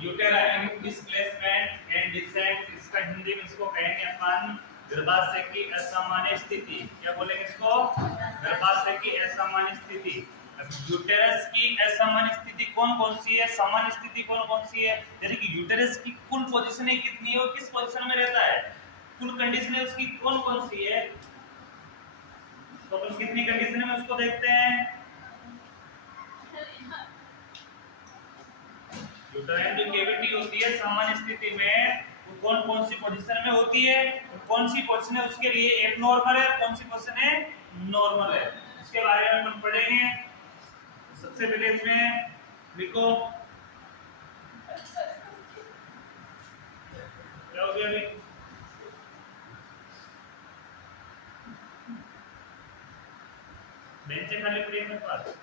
Uterine displacement and decent, इसका हिंदी में इसको कहेंगे अपन गर्भाशय की असामान्य स्थिति। क्या बोलेंगे इसको? गर्भाशय की असामान्य स्थिति। अब यूटेरस की असामान्य स्थिति कौन कौन सी है, सामान्य स्थिति कौन कौन सी है? यानी कि यूटेरस की कुल पोजीशनें कितनी है और किस पोजीशन में रहता है, कुल कंडीशनें उसकी कौन कौन सी है, तो अपन कितनी कंडीशन में उसको देखते हैं। यूटेराइन जो कैविटी होती है सामान्य स्थिति में वो कौन कौन सी पोजीशन में होती है, और कौन सी पोजीशन है उसके लिए एबनॉर्मल है, कौन सी पोजीशन है नॉर्मल है, इसके बारे में हम पढ़ेंगे। सबसे पहले इसमें लिखो क्या हो गया अभी, बेंच खाली पड़ी है मेरे पास,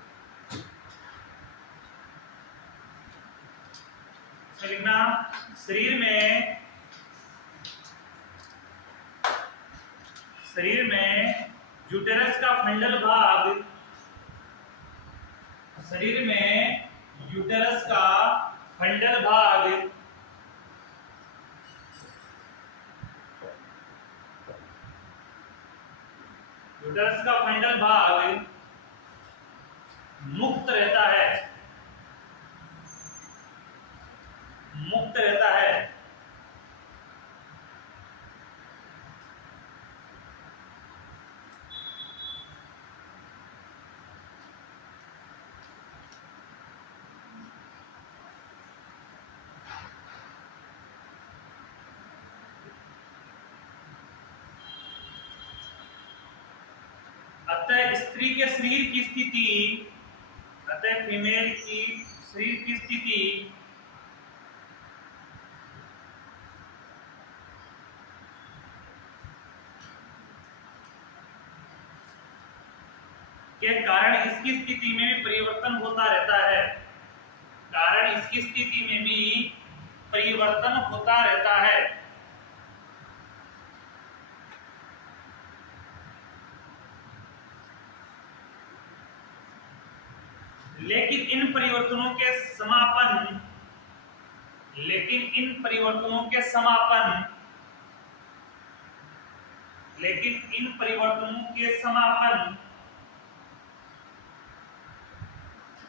इसमें लिखना शरीर में यूटेरस का फंडल भाग, शरीर में यूटेरस का फंडल भाग यूटेरस का फंडल भाग मुक्त रहता है, मुक्त रहता है। अतः स्त्री के शरीर की स्थिति, अतः फीमेल की शरीर की स्थिति के कारण इसकी स्थिति में भी परिवर्तन होता रहता है, कारण इसकी स्थिति में भी परिवर्तन होता रहता है। लेकिन इन परिवर्तनों के समापन, लेकिन इन परिवर्तनों के समापन, लेकिन इन परिवर्तनों के समापन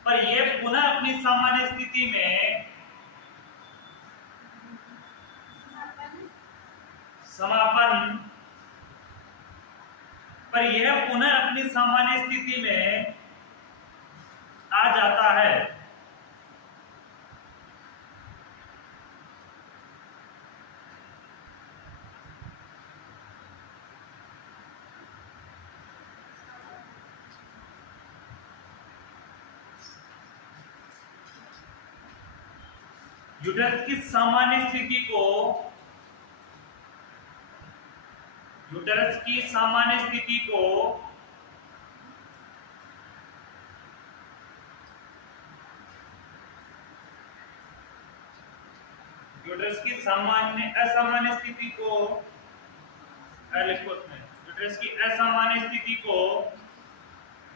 पर यह पुनः अपनी सामान्य स्थिति में, समापन पर यह पुनः अपनी सामान्य स्थिति में आ जाता है। यूटेरस की सामान्य स्थिति को, यूटेरस की सामान्य स्थिति को यूटेरस की सामान्य असामान्य स्थिति को लिखो इसमें, यूटेरस की असामान्य स्थिति को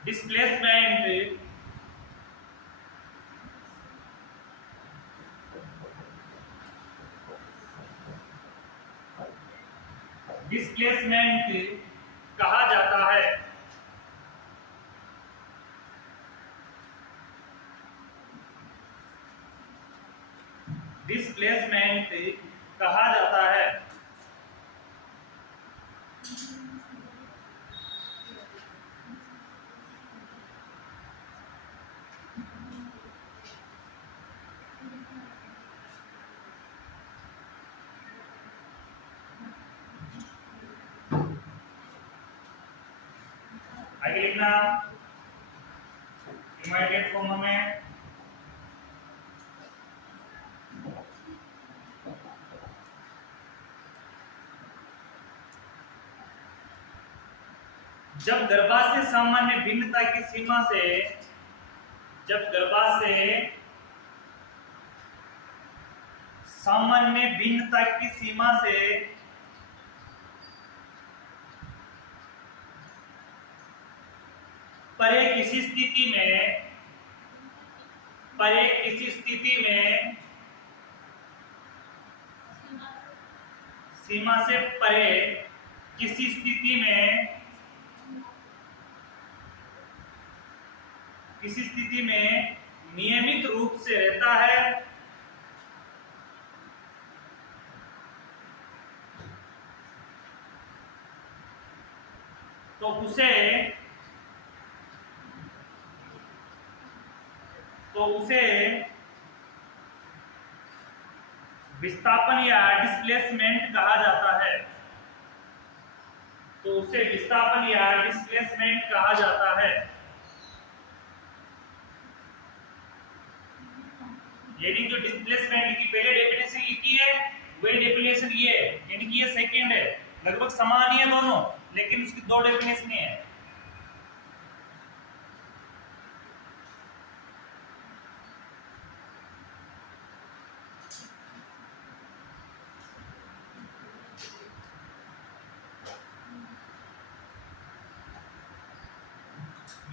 डिस्प्लेसमेंट, डिस्प्लेसमेंट कहा जाता है। डिस्प्लेसमेंट कहा जाता है। आगे लिखना इमीडिएट फॉर्म में, जब गर्भाशय सामान्य भिन्नता की सीमा से, जब गर्भाशय सामान्य भिन्नता की सीमा से परे किसी स्थिति में, परे किसी स्थिति में सीमा से परे किसी स्थिति में नियमित रूप से रहता है तो उसे विस्थापन या डिस्प्लेसमेंट कहा जाता है। तो उसे विस्थापन या डिस्प्लेसमेंट कहा जाता है। यानी जो डिस्प्लेसमेंट की पहले डेफिनेशन लिखी है वही डेफिनेशन ये है, यानी कि ये सेकंड है, लगभग समान ही है दोनों, लेकिन उसकी दो डेफिनेशन है।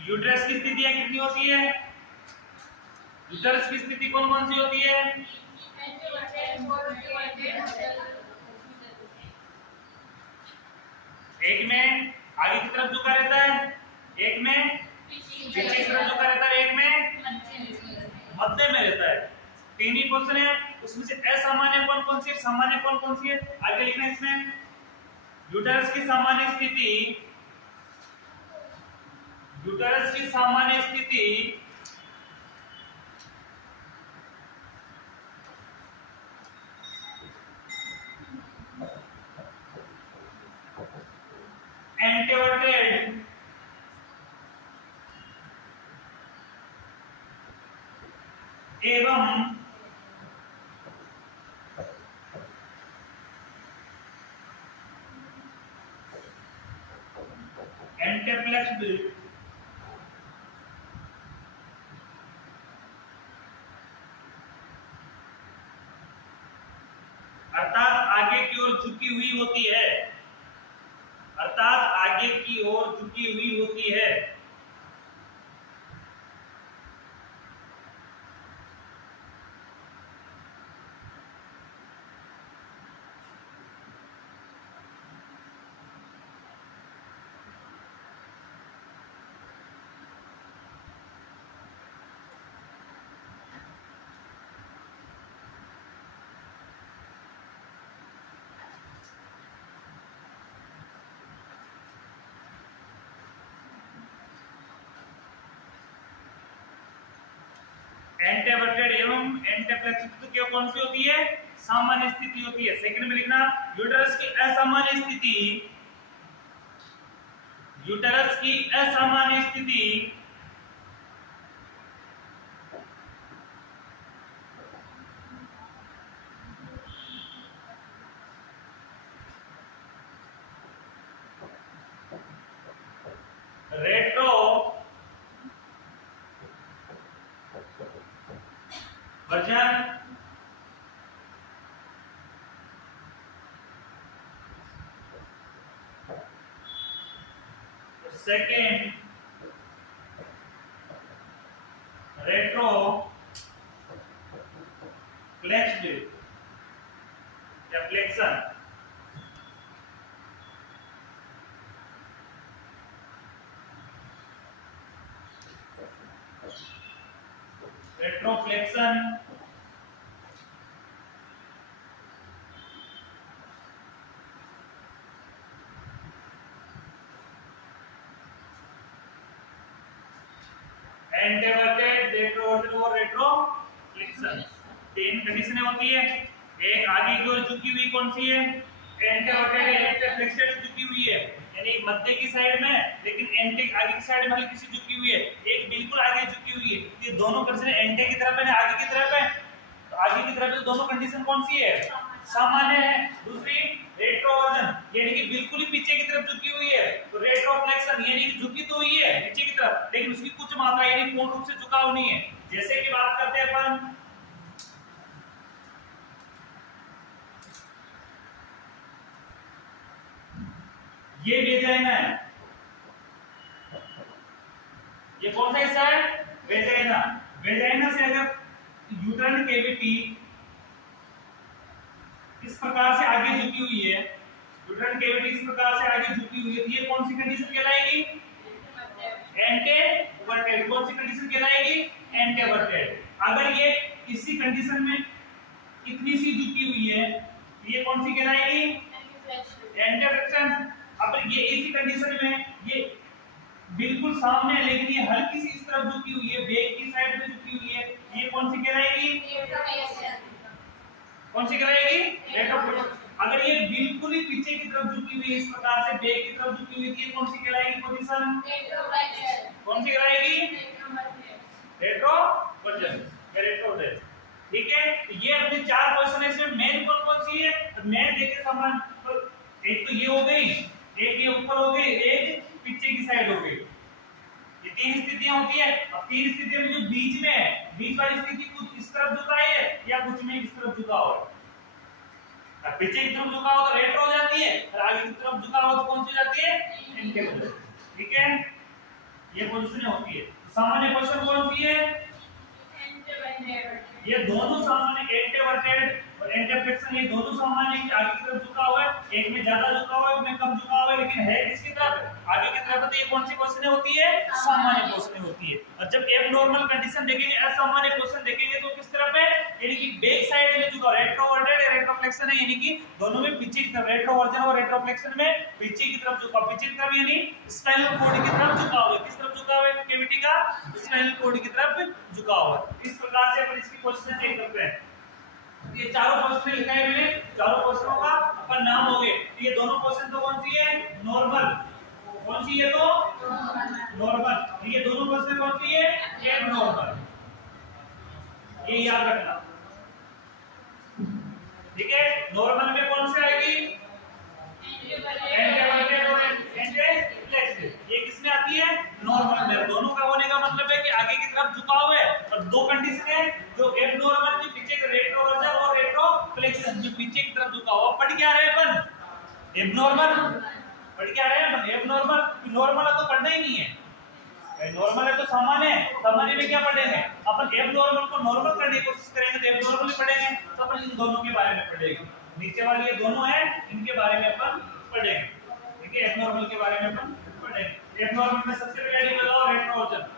यूट्रस की स्थितियां कितनी होती है? यूट्रस की स्थिति कौन कौन सी होती है? एक में आगे की तरफ झुका रहता है, एक में पीछे की तरफ झुका रहता है, एक में मध्य में रहता है। तीन ही क्वेश्चन है, उसमें से असामान्य कौन कौन सी है, सामान्य कौन कौन सी है, आगे लिखना है इसमें। यूट्रस की सामान्य स्थिति, यूट्रस की सामान्य स्थिति एंटीवर्टेड एवं एंटीफ्लेक्स्ड अर्थात आगे की ओर झुकी हुई होती है, अर्थात आगे की ओर झुकी हुई होती है। एंटीवर्टेड एवं एंटीफ्लेक्स्ड क्या कौन सी होती है? सामान्य स्थिति होती है। सेकंड में लिखना यूट्रस की असामान्य स्थिति, यूट्रस की असामान्य स्थिति retro version second retro flexed या फ्लेक्शन, रेट्रोफ्लेक्शन एंटीवर्टेड रेट्रोवर्टेड और रेट्रोफ्लेक्शन। तीन कंडीशनें होती है। एक आगे की ओर झुकी हुई कौन सी है? एंटीवर्टेड एंटीफ्लेक्सेड झुकी हुई है, यानी मध्य की साइड में, लेकिन एंटी आगे की साइड में हल्की सी झुकी हुई है। एक बिल्कुल आगे झुकी हुई है। ये दोनों कंडीशन एंटी की तरफ है, आगे की तरफ है। तो आगे की तरफ दोनों कंडीशन कौन सी है? सामान्य है। दूसरी रेट्रोवर्जन, यानी कि बिल्कुल ही पीछे की तरफ झुकी हुई है। तो रेट्रोफ्लेक्शन यानी कि झुकी तो हुई है पीछे की तरफ, लेकिन उसकी कुछ मात्रा यानी पूर्ण रूप से झुकाव नहीं है। जैसे कि बात करते हैं अपन ये वेजाइना है, ये कौन सा हिस्सा है? वेजाइना। वेजाइना से अगर यूट्राइन कैविटी की प्रकार से आगे झुकी हुई है, यूट्राइन कैविटी इस प्रकार से आगे झुकी हुई है, ये कौन सी कंडीशन कहलाएगी? एंटेवर्टेड। कौन सी कंडीशन कहलाएगी? एंटेवर्टेड। अगर ये इसी कंडीशन में इतनी सी झुकी हुई है, ये कौन सी कहलाएगी? एंटेफ्लेक्शन। अब ये इसी कंडीशन में ये बिल्कुल सामने है, लेकिन ये हल्की सी इस तरफ झुकी हुई है, बैक की साइड में झुकी हुई है, ये कौन सी कहलाएगी? कौन सी कहलाएगी? रेट्रोफ्लेक्शन। अगर ये बिल्कुल ही पीछे की तरफ झुकी हुई है, इस प्रकार से बैक की तरफ झुकी हुई है, ये कौन सी कहलाएगी पोजीशन? कौन सी कहलाएगी? रेट्रोवर्जन या रेट्रोवर्जन। ठीक है, तो ये अपने चार क्वेश्चन है, इसमें मेन कौन सी है? मेन देखे समान, तो एक तो ये हो गई, एक ये ऊपर हो गई, एक पीछे की साइड हो गई। ये तीन स्थितियां होती है। अब तीन स्थितियों में जो बीच में है, बीच वाली स्थिति कुछ इस तरफ झुका है या कुछ में इस तरफ झुका हुआ है। अब पीछे की तरफ झुका हुआ तो रेट्रो हो जाती है, और आगे की तरफ झुका हुआ तो कौन सी हो जाती है? एंटेवर्टेड। ठीक है, ये पोजीशन होती है। तो सामान्य क्वेश्चन कौन सी है? ये दोनों सामान्य एंटेवर्टेड और एंटेफ्लेक्शन, ये दोनों सामान्य की आगे की तरफ झुका हुआ है, एक में ज्यादा झुका हुआ है, एक में कम झुका हुआ है, लेकिन है किसकी तरफ? आगे की तरफ। तो ये कौन सी क्वेश्चन होती है? सामान्य क्वेश्चन होती है। और जब एबनॉर्मल कंडीशन देखेंगे, असामान्य क्वेश्चन देखेंगे, तो किस तरफ है? यानी कि बैक साइड में झुका, रेट्रोवर्टेड या रेट्रोफ्लेक्शन है, यानी कि दोनों में पीछे की तरफ। रेट्रोवर्जन और रेट्रोफ्लेक्शन में पीछे की तरफ झुका, पीछे की तरफ यानी स्पाइनल कॉर्ड की तरफ झुका हुआ है। किस तरफ झुका हुआ है? कैविटी का स्पाइनल कॉर्ड की तरफ झुका हुआ है। इस प्रकार से अपन इसकी क्वेश्चन चेक करते हैं। ये चारों क्वेश्चन लिखा है मैंने, चारों क्वेश्चनों का अपन नाम हो गए। ये दोनों क्वेश्चन तो कौन सी है? नॉर्मल। कौन सी है? तो नॉर्मल। ये दोनों क्वेश्चन कौन सी है? एबनॉर्मल। ये याद रखना। ठीक है, नॉर्मल में कौन सी आएगी? एंटेवर्टेड और एंटेफ्लेक्शन। ये किसमें आती है? नॉर्मल में। दोनों का होने का मतलब है कि आगे की तरफ झुकाव है, और दो कंडीशन है जो एबनॉर्मल की पीछे के रेट्रोवर्जन और रेट्रोफ्लेक्शन, जो पीछे की तरफ झुकाव। अब पढ़ क्या रहे अपन? एबनॉर्मल पढ़ क्या रहे हैं? एबनॉर्मल। नॉर्मल तो पढ़ना ही नहीं है, नॉर्मल है तो सामान्य है। सामान्य में क्या पढ़ेंगे अपन? एबनॉर्मल को नॉर्मल करने की कोशिश करेंगे, तो एबनॉर्मल पढ़ेंगे। तो अपन इन दोनों के बारे में पढ़ेंगे। नीचे वाली ये दोनों है, इनके बारे में अपन पढ़ेंगे। ठीक है, एबनॉर्मल के बारे में अपन पढ़ेंगे। एबनॉर्मल में सबसे पहले हेडिंग लगाओ रेट्रोवर्जन।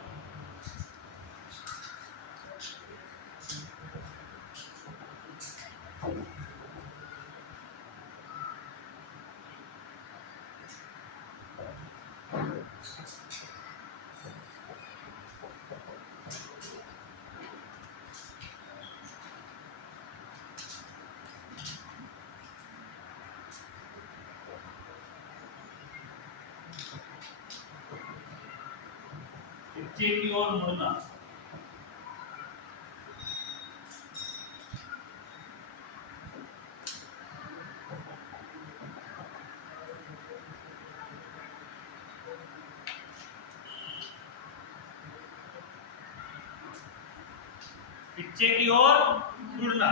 पीछे की ओर मुड़ना। पीछे की ओर मुड़ना।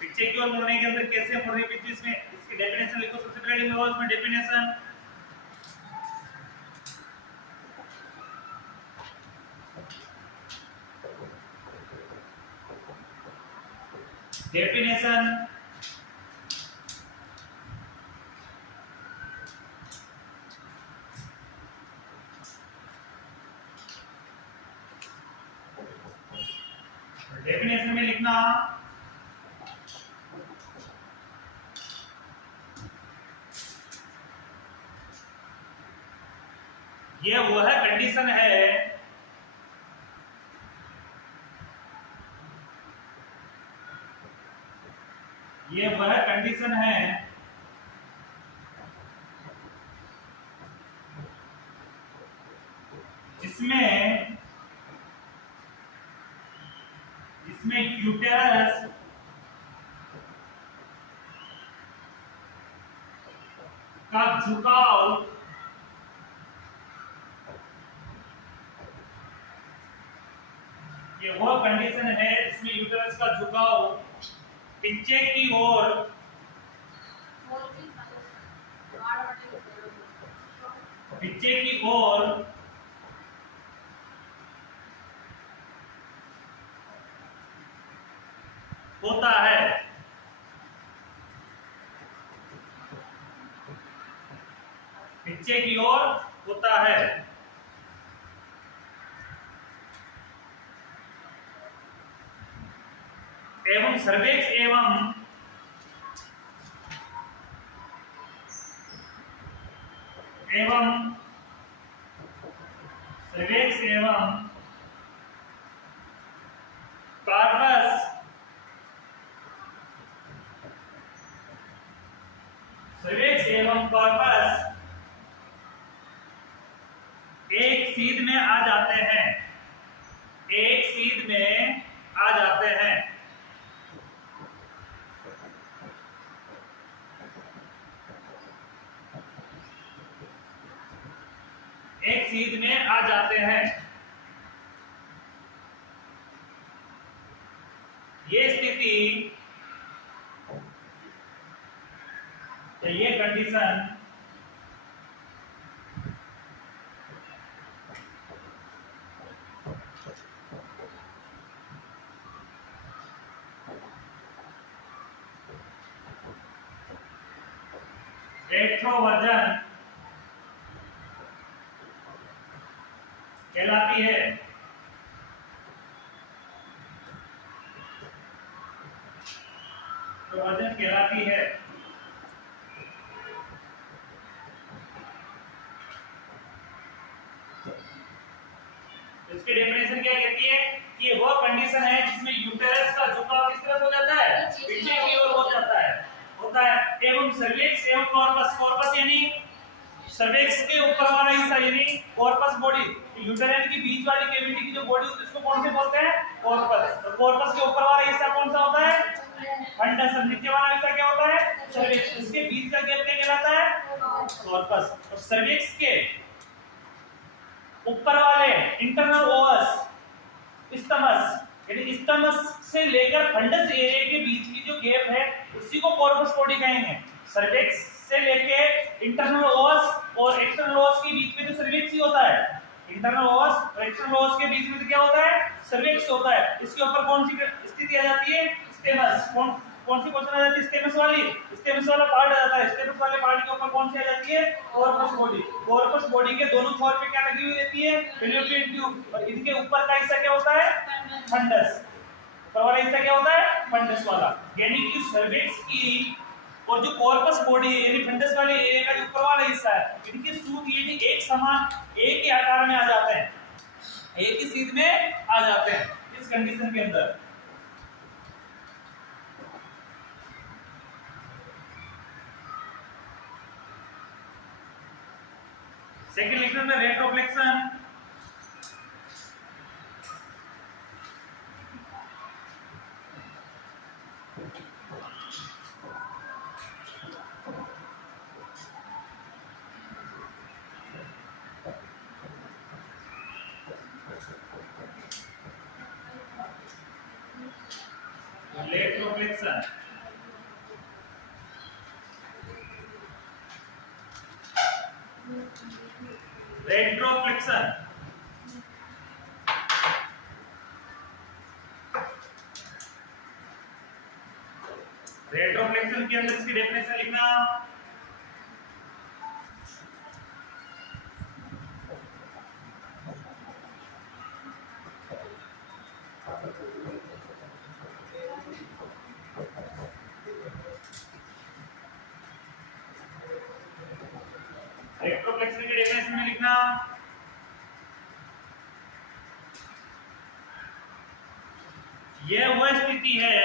पीछे की ओर मुड़ने के अंदर कैसे मुड़ रही पीछे, इसमें इसकी डेफिनेशन लिखो। सबसे पहले लिखो इसमें डेफिनेशन। डेफिनेशन डेफिनेशन में लिखना ये वह कंडीशन है जिसमें यूटेरस का झुकाव ये वो कंडीशन है जिसमें यूटेरस का झुकाव पीछे की ओर होता है। पीछे की ओर होता है। एवं सर्वेक्स एवं सर्वेक्स एवं कार्पस एक सीध में आ जाते हैं, एक सीध में आ जाते हैं। एक सीध में आ जाते हैं। ये स्थिति, ये कंडीशन रेट्रोवर्जन कहलाती है। रेट्रोवर्जन कहलाती है। इसकी डेफिनेशन क्या कहती है कि वह कंडीशन है जिसमें यूटेरस का झुकाव किस तरफ हो जाता है, पीछे की ओर हो जाता है, होता है। एवं सर्विक्स एवं कॉर्पस, कॉर्पस यानी सर्विक्स के ऊपर वाला हिस्सा यानी कॉर्पस बॉडी, यूटेरस की बीच वाली कैविटी की जो बॉडी होती है उसको कौन से बोलते हैं, कॉर्पस। तो कॉर्पस के ऊपर वाला हिस्सा कौन सा होता है, फंडस। नीचे वाला हिस्सा क्या होता है, सर्विक्स। इसके बीच का गैप क्या कहलाता है, कॉर्पस। और सर्विक्स के ऊपर वाले इंटरनल ओवस, स्टमस, यानी स्टमस से लेकर फंडस एरिया के बीच की जो गैप है उसी को कॉर्पस बॉडी कहेंगे। सर्विक्स से लेके इंटरनल ओवस और एक्सटर्नल ओवस के बीच में तो सर्विक्स ही होता है। इंटरनल ओवस और एक्सटर्नल ओवस के बीच में तो क्या होता है, सर्विक्स होता है। इसके ऊपर कौन सी स्थिति आ जाती है, स्टेमस। कौन सी पोर्शन आ जाती है, स्टेमस वाली। स्टेमस वाला पार्ट आ जाता है। स्टेमस वाले पार्ट के ऊपर कौन सी आ जाती है, कॉर्पस बॉडी। कॉर्पस बॉडी के दोनों छोर पे क्या लगी हुई रहती है, फैलोपियन ट्यूब। और इनके ऊपर का हिस्सा क्या होता है, फंडस। ऊपर वाला हिस्सा क्या होता है, फंडस वाला। यानी कि सर्विक्स की और जो कॉर्पस बॉडी यानी फंडस वाले एरिया का जो ऊपर वाला हिस्सा है, इनके सूत यानी एक समान, एक ही आकार में आ जाते हैं, एक ही सीध में आ जाते हैं इस कंडीशन के अंदर। सेकंड लेक्चर में रेट्रोफ्लेक्शन, रेट्रोफ्लेक्शन रेट्रोफ्लेक्शन रेट्रोफ्लेक्शन के अंदर इसकी डेफिनेशन लिखना। रेट्रोफ्लेक्शन की डेफिनेशन में लिखना, यह वह स्थिति है,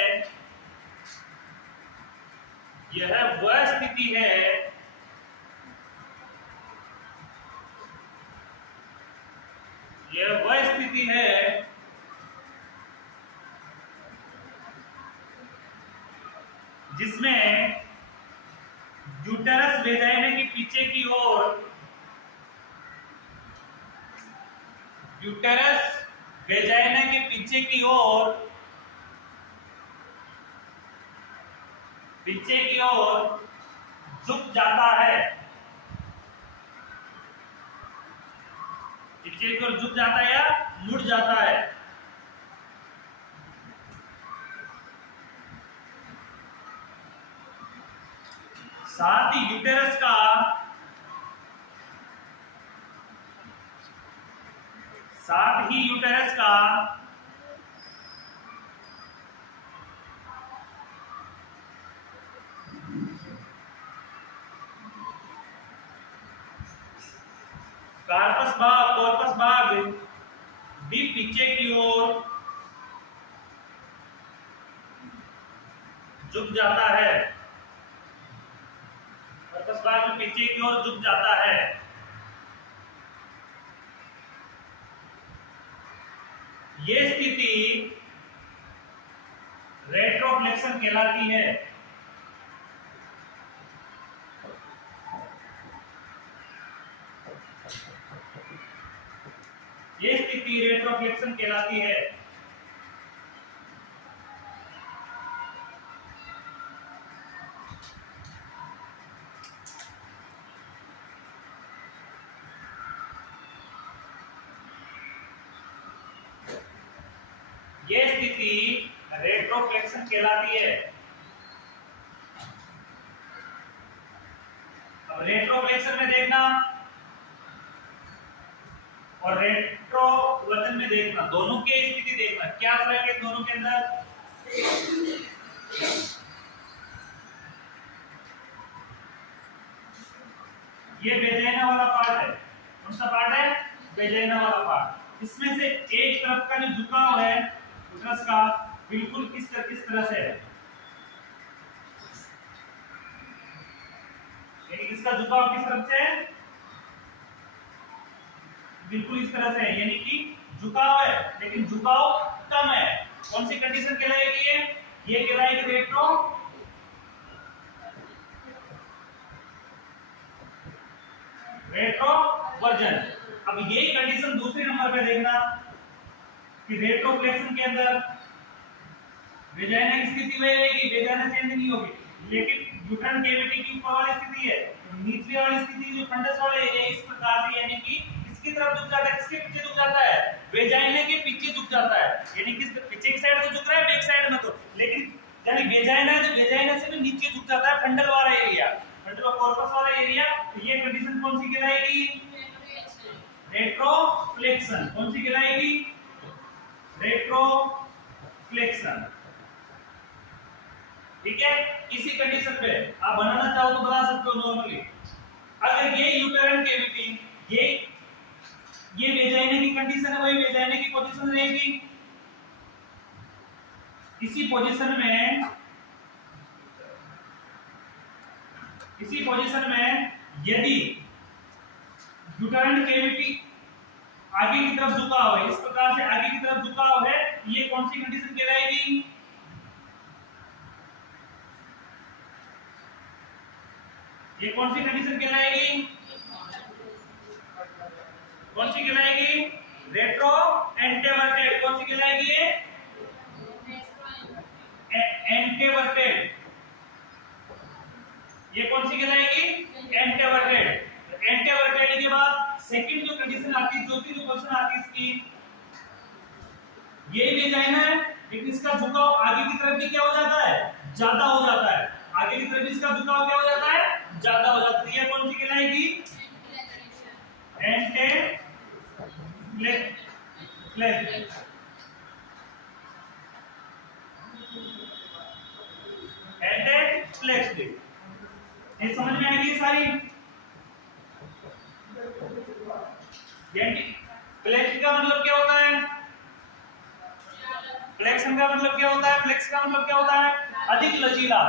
यह वह स्थिति है यह वह स्थिति है जिसमें यूटेरस वेजाइना के पीछे की ओर, यूटेरस वेजाइना के पीछे की ओर, पीछे की ओर झुक जाता है, पीछे की ओर झुक जाता है या मुड़ जाता है। साथ ही यूटेरस का अभी यूटेरस का कॉर्पस भाग भी पीछे की ओर झुक जाता है, कॉर्पस भाग में पीछे की ओर झुक जाता है। ये स्थिति रेट्रोफ्लेक्शन कहलाती है। ये स्थिति रेट्रोफ्लेक्शन कहलाती है। ये स्थिति रेट्रोफ्लेक्शन कहलाती है। अब रेट्रोफ्लेक्शन में देखना और रेट्रोवर्जन में देखना, दोनों की स्थिति देखना, क्या फर्क है दोनों के अंदर। ये वेजाइना वाला पार्ट है, कौन सा पार्ट है, वेजाइना वाला पार्ट। इसमें से एक तरफ का जो झुकाव है यूट्रस का बिल्कुल इस तरह से है, इसका झुकाव किस तरफ से है, बिल्कुल इस तरह से है, यानी कि झुकाव है लेकिन झुकाव कम है। कौन सी कंडीशन कहलाएगी ये कहलाएगी रेट्रोवर्जन। अब यही कंडीशन दूसरे नंबर पे देखना कि रेट्रोफ्लेक्शन के अंदर वेजाइना की स्थिति वही रहेगी, वेजाइना चेंज नहीं होगी, लेकिन यूट्राइन कैविटी की ऊपर वाली स्थिति है, नीचे वाली स्थिति जो फंडस वाले है इस प्रकार से, यानी कि इसकी तरफ झुक जाता है, किसके पीछे झुक जाता है, वेजाइना के पीछे झुक जाता है, यानी कि पीछे की साइड तो झुक रहा है, बैक साइड में तो, लेकिन यानी वेजाइना है तो वेजाइना से भी नीचे झुक जाता है फंडल वाला एरिया, फंडल और कॉर्पस वाला एरिया। तो ये कंडीशन कौन सी कहलाएगी, रेट्रोफ्लेक्शन। कौन सी कहलाएगी, रेट्रोफ्लेक्शन। ठीक है, इसी कंडीशन पे आप बनाना चाहो तो बना सकते हो नॉर्मली। अगर ये यूटेराइन कैविटी ये वेजाइना की कंडीशन है, वही वेजाइना की पोजीशन रहेगी। इसी पोजीशन में यदि यूटेराइन कैविटी आगे की तरफ झुकाव है, इस प्रकार से आगे की तरफ झुकाव है, ये कौन सी कंडीशन कहलाएगी, ये कौन सी कंडीशन कहलाएगी, कौन सी कहलाएगी, रेट्रो एंटेवर्टेड। कौन सी कहलाएगी, एंटेवर्टेड। ये कौन सी कहलाएगी, एंटेवर्टेड। एंटेवर्टेड के बाद सेकंड जो कंडीशन आती है, चौथी जो क्वेश्चन आती है इसकी, ये वेजाइना है लेकिन इसका झुकाव आगे की तरफ भी क्या हो जाता है, ज्यादा हो जाता है, आगे की तरफ इसका झुकाव क्या हो जाता है, ज्यादा हो जाता है। ये कौन सी कहलाएगी, एंटेफ्लेक्शन। एंटेफ्लेक्शन ये समझ में आएगी सारी। फ्लेक्शन का मतलब क्या होता है, फ्लेक्शन का मतलब क्या होता है, फ्लेक्स का मतलब क्या होता है, अधिक लचीला।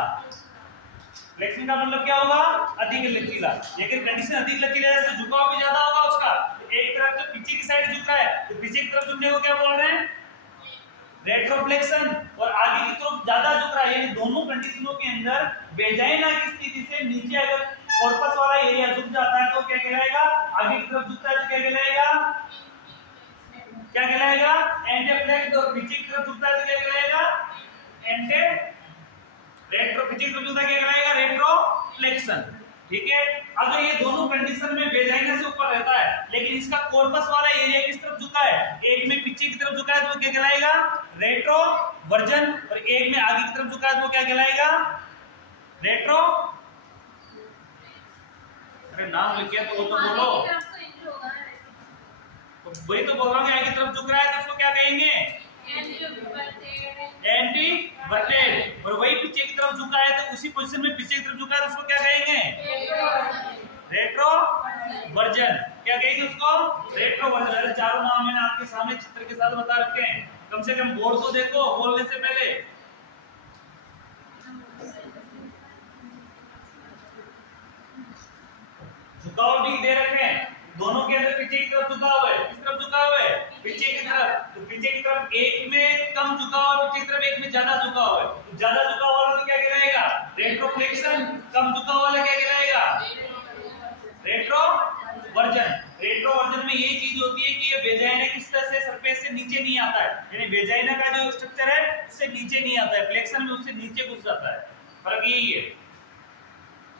फ्लेक्शन का मतलब क्या होगा, अधिक लचीला। लेकिन कंडीशन अधिक लचीला है तो झुकाव भी ज्यादा होगा उसका। तो एक तरफ तो पीछे की साइड झुक रहा है तो पीछे की तरफ झुकने को क्या बोल रहे हैं, रेट्रोफ्लेक्शन। और आगे की तरफ ज्यादा झुक रहा है, यानी दोनों कंडीशनों के अंदर वेजाइना की स्थिति से नीचे अगर कॉर्पस वाला एरिया झुक जाता है तो क्या कहलाएगा, आगे की तरफ झुकता है तो क्या कहलाएगा, क्या कहलाएगा, एंटेफ्लेक्शन। और पीछे की तरफ झुकता है तो क्या कहलाएगा, पीछे की तरफ झुकता है क्या कहलाएगा, रेट्रोफ्लेक्शन। ठीक है, अगर ये दोनों कंडीशन में वेजाइना से ऊपर रहता है लेकिन इसका कॉर्पस वाला एरिया किस तरफ झुका है, एक में पीछे की तरफ झुका है तो क्या कहलाएगा, रेट्रोवर्जन। और एक में आगे की तरफ झुका है तो क्या कहलाएगा, रेट्रो। अरे नाम लिख तो वो तो बोलो, तो वही तो बोल रहा हूँ, आगे की तरफ झुक रहा है तो उसको क्या कहेंगे? एंटी वर्टेड। और वही पीछे की तरफ झुका है तो उसी पोजीशन में पीछे की तरफ झुका है तो उसको क्या कहेंगे? Retro version. क्या कहेंगे उसको? Retro version. अरे चारों नाम मैंने आपके सामने चित्र के साथ बता रखे हैं, कम से कम बोर्ड तो देखो बोलने से पहले। झुकाव भी दे रखे हैं, दोनों के अंदर पीछे की तरफ झुकाव है, किस तरफ झुकाव है? पीछे की तरफ। तो पीछे की तरफ एक में कम झुकाव है, पीछे की तरफ एक में ज्यादा झुकाव है। तो ज्यादा झुकाव वाला तो क्या कहलाएगा? रेट्रोफ्लेक्शन। कम झुकाव वाला क्या कहलाएगा? Retro version. रेट्रो वर्जन में ये चीज होती है कि ये वेजाइना किस तरह से सरफेस से नीचे नहीं आता है, यानी वेजाइना का जो स्ट्रक्चर है उससे नीचे नहीं आता है, फ्लेक्शन में उससे नीचे घुस जाता है। फर्क यही है।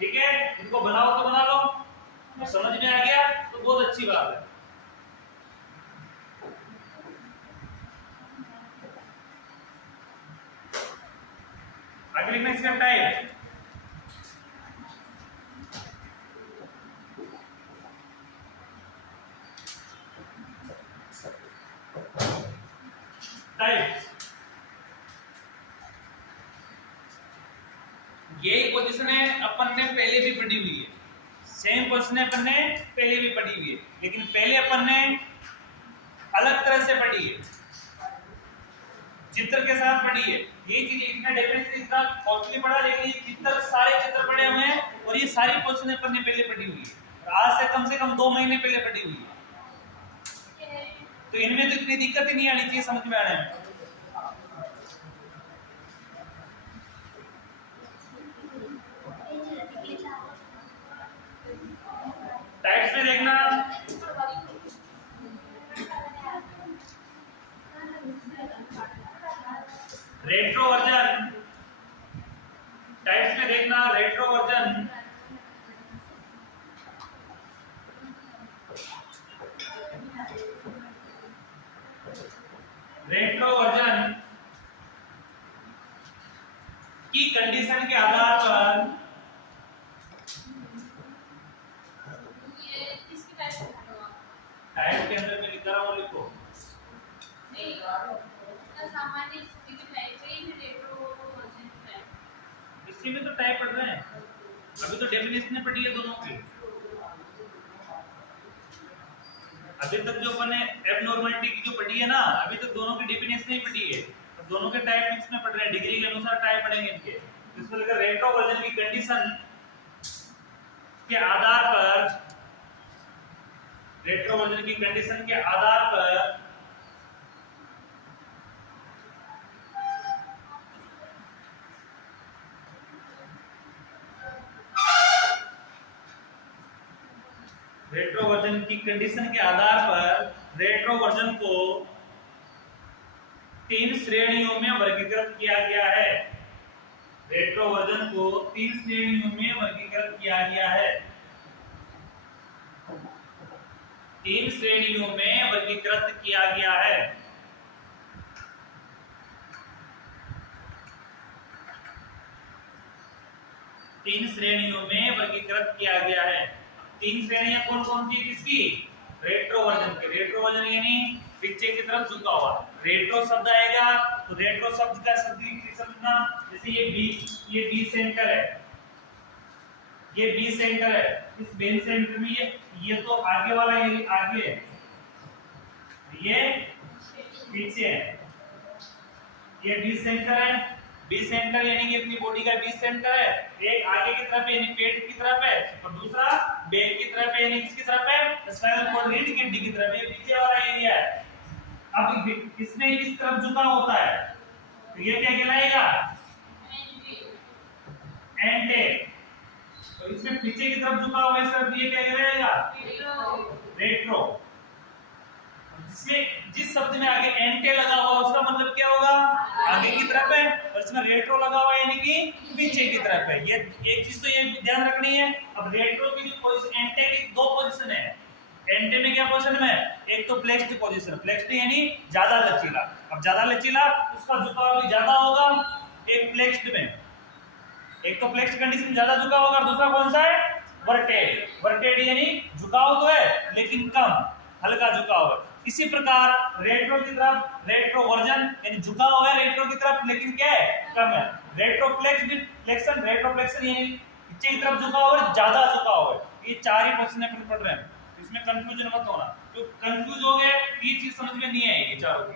ठीक है, इनको बनाओ तो बना लो, समझ में आ गया तो बहुत अच्छी बात है। आगे लिखना इसका टाइप। यही पोजीशन है अपन ने पहले भी पढ़ी हुई है, सेम पोजीशन अपन ने पहले भी पढ़ी हुई है, लेकिन पहले अपन ने अलग तरह से पढ़ी है, चित्र के साथ पढ़ी है। ये चीज इतना डेफिनेटली इतना कॉस्टली पढ़ा, लेकिन ये चित्र सारे चित्र पढ़े हुए हैं और ये सारी पोजीशन अपन ने पहले पढ़ी हुई है, और आज से कम 2 महीने पहले पढ़ी हुई है। तो इनमें तो इतनी दिक्कत ही नहीं आनी चाहिए समझ में आने में। टाइप्स में देखना, रेट्रो वर्जन। टाइप्स में देखना, रेट्रो वर्जन, रेट्रो वर्जन की कंडीशन के आधार पर टाइप के अंदर में लिखा रहा हूं, लिखो। नहीं, सामान्य स्थिति टाइप से ही रेट्रो वर्जन टाइप, इसी में तो टाइप पढ़ रहे हैं, अभी तो डेफिनेशन पढ़ी है दोनों की। अभी तक जो अपन ने एबनॉर्मलिटी की जो पढ़ी है ना, अभी तक दोनों की डेफिनेशन ही पढ़ी है, अब दोनों के टाइप मिक्स में पढ़ रहे हैं, डिग्री के अनुसार टाइप पढ़ेंगे इनके। इसको लेकर रेट्रो वर्जन की कंडीशन के आधार पर, रेट्रो वर्जन की कंडीशन के आधार पर रेट्रो वर्जन की कंडीशन के आधार पर रेट्रो वर्जन को 3 श्रेणियों में वर्गीकृत किया गया है। रेट्रो वर्जन को 3 श्रेणियों में वर्गीकृत किया गया है। 3 श्रेणियों में वर्गीकृत किया गया है। तीन श्रेणियों में वर्गीकृत किया गया है। 3 श्रेणियां कौन कौन सी किसकी? रेट्रो वर्जन की। रेट्रो वर्जन यानी पीछे की तरफ झुका हुआ। रेट्रो शब्द आएगा तो रेट्रो शब्द का समझना, जैसे ये बी सेंटर है, ये बी सेंटर है, इस बी सेंटर में ये तो आगे वाला ये आगे है, ये पीछे है, ये बी सेंटर है। बी सेंटर यानी कि अपनी बॉडी का बी सेंटर है, एक आगे की तरफ यानी पेट की तरफ है और दूसरा बैक की तरफ है यानी किसकी तरफ है? स्पाइनल कॉर्ड रीढ़ की हड्डी की तरफ। ये पीछे वाला एरिया है। अब इसमें इस तरफ झुका होता है तो ये क्या कहलाएगा? एंटे। तो इसमें पीछे की तरफ झुका हुआ है इस तरफ, ये क्या कहलाएगा? रेट्रो। जिस शब्द में आगे एंटे लगा हुआ उसका मतलब क्या होगा? आगे की तरफ है, और इसमें रेट्रो लगा हुआ यानी कि पीछे की तरफ है। ये एक चीज तो ये ध्यान रखनी है। अब रेट्रो की जो पोजीशन, एंटे की 2 पोजीशन है। एंटे में क्या पोजीशन है? एक तो फ्लेक्स्ड पोजीशन, फ्लेक्स्ड यानी ज्यादा लचीला। अब ज्यादा लचीला उसका झुकाव भी ज्यादा होगा। एक फ्लेक्स्ड में, एक तो फ्लेक्स्ड कंडीशन ज्यादा झुकाव होगा, दूसरा कौन सा है? वर्टेड। वर्टेड यानी झुकाव तो है लेकिन कम, हल्का झुकाव है। इसी प्रकार रेट्रो की तरफ रेट्रोवर्जन यानी झुका हुआ है रेट्रो की तरफ, लेकिन क्या है कम है। रेट्रोफ्लेक्शन यानी पीछे की तरफ झुका हुआ है, ज्यादा झुका हुआ है। ये चार ही क्वेश्चन अपन पढ़ रहे हैं, इसमें कंफ्यूजन मत होना। जो कंफ्यूज हो गए ये चीज समझ में नहीं आएगी चारों की।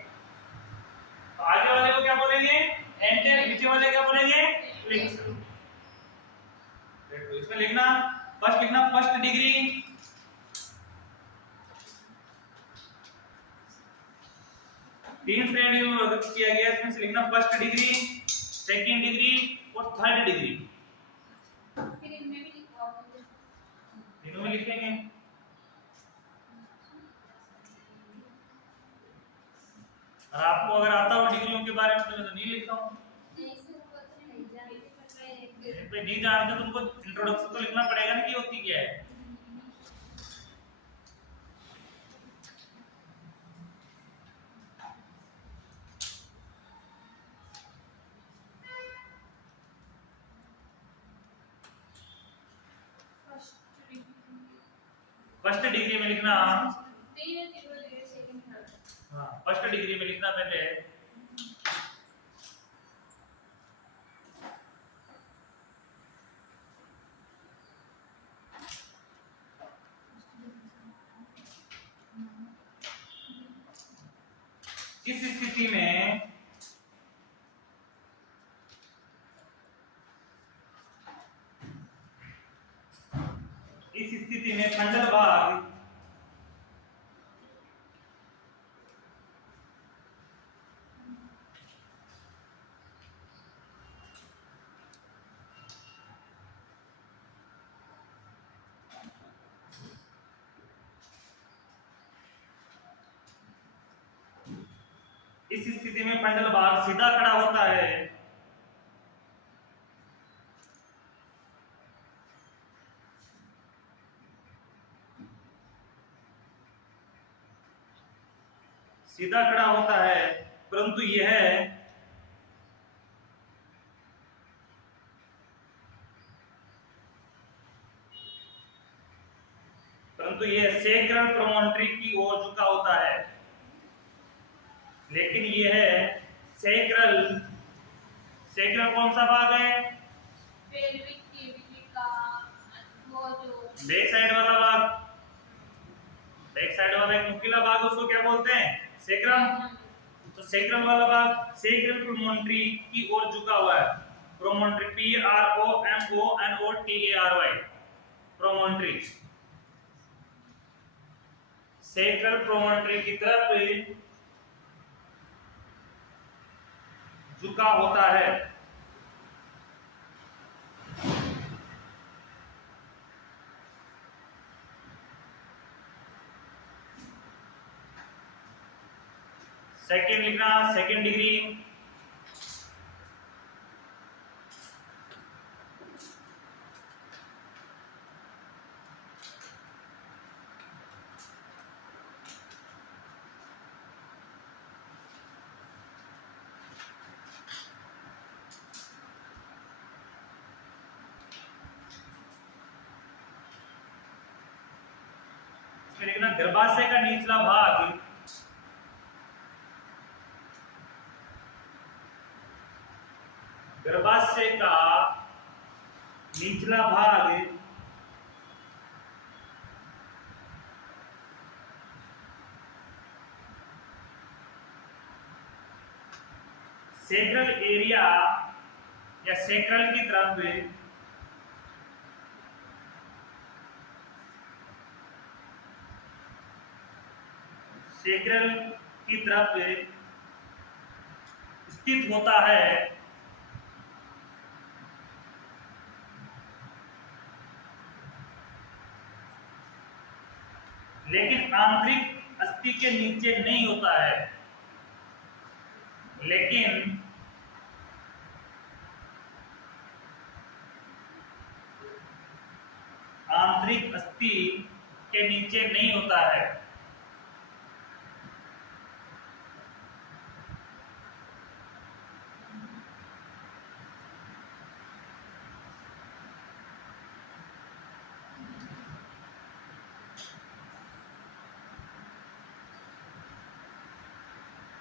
तो आगे वाले को क्या बोलेंगे एंटेर, पीछे वाले क्या बोलेंगे फ्लेक्शन। इसमें लिखना फर्स्ट डिग्री, तीन श्रेणियों में वर्गीकृत किया गया। इसमें से लिखना फर्स्ट डिग्री, सेकंड डिग्री और थर्ड डिग्री। तीनों में लिखेंगे। और आपको अगर आता हो डिग्रियों के बारे में तो मैं तो नहीं लिखता हूँ, नहीं जानते तो तुमको इंट्रोडक्शन तो लिखना पड़ेगा ना कि होती क्या है। फर्स्ट डिग्री में लिखना, हाँ फर्स्ट डिग्री में लिखना पहले इस स्थिति में खंडर भाग इस स्थिति में खंडल भाग सीधा खड़ा होता है। सीधा खड़ा होता है, परंतु यह सेक्रल प्रोमोन्ट्री की ओर झुका होता है। लेकिन यह है सेक्रल कौन सा भाग है? पेल्विक कैविटी का वो जो बैक साइड वाला भाग, बैक साइड वाला एक नुकीला भाग, उसको क्या बोलते हैं? सेक्रम। तो सेक्रम वाला भाग सेक्रल प्रोमोन्ट्री की ओर झुका हुआ है। Promontory PROMONONTRY, promontory sacral promontory की तरफ झुका होता है। सेकंड लिखना, सेकंड डिग्री लिखना गर्भाशय का निचला भाग गर्भाशय का निचला भाग सेक्रल एरिया या सेक्रल की तरफ स्थित होता है। लेकिन आंतरिक अस्थि के नीचे नहीं होता है। लेकिन आंतरिक अस्थि के नीचे नहीं होता है।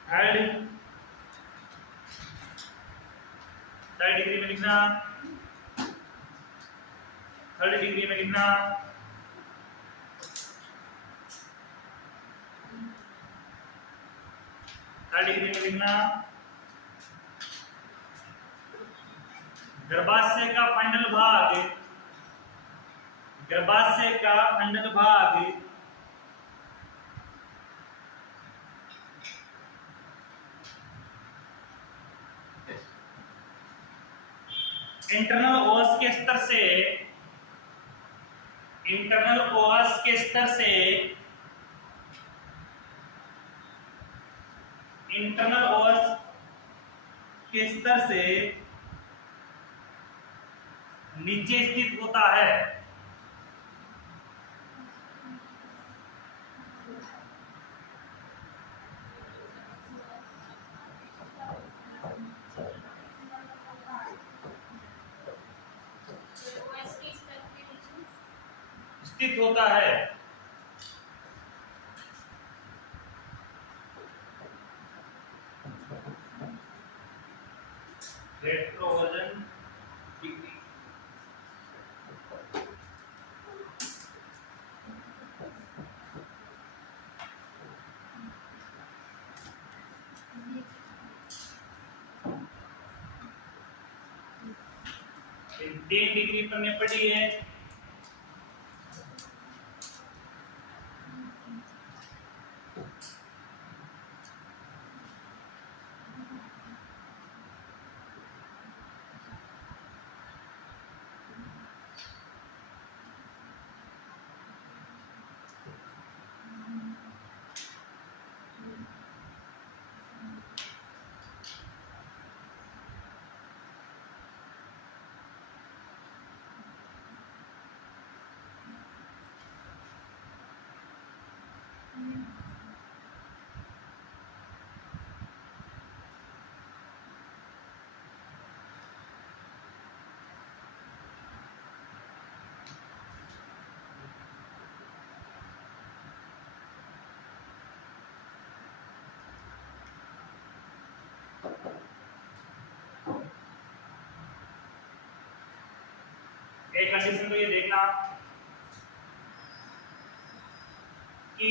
थर्ड डिग्री में लिखना, थर्ड डिग्री में लिखना। थर्ड डिग्री में लिखना गर्भाशय का फंडल भाग, गर्भाशय का फंडल भाग इंटरनल ओस के स्तर से, इंटरनल ओस के स्तर से, इंटरनल ओस के स्तर से नीचे स्थित होता है। स्थित होता है। रेट्रोवर्जन डिग्री, तीन डिग्री पर ने पड़ी है। एक कंडीशन में ये देखना कि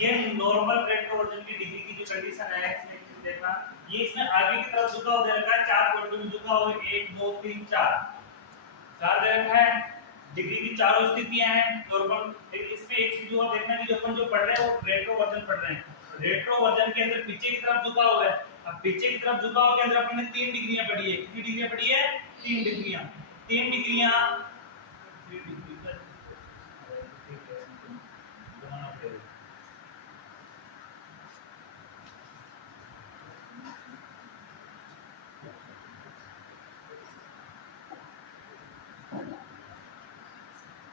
ये नॉर्मल रेट्रोवर्जन की डिग्री की जो कंडीशन है इसमें देखना, ये इसमें आगे की तरफ झुका हुआ दे रखा है, 4 पॉइंट में झुका हुआ है, 1 2 3 4 दे रखा है। डिग्री की चारों स्थितियां हैं नॉर्मल। इसमें एक चीज और देखना कि जो अपन जो पढ़ रहे हैं वो रेट्रोवर्जन पढ़ रहे हैं। रेट्रोवर्जन के अंदर पीछे की तरफ झुका हुआ है। अब पीछे की तरफ झुका हुआ के अंदर अपन ने 3 डिग्रियां पढ़ी है। कितनी डिग्रियां पढ़ी है? 3 डिग्रियां। 3 डिग्रियां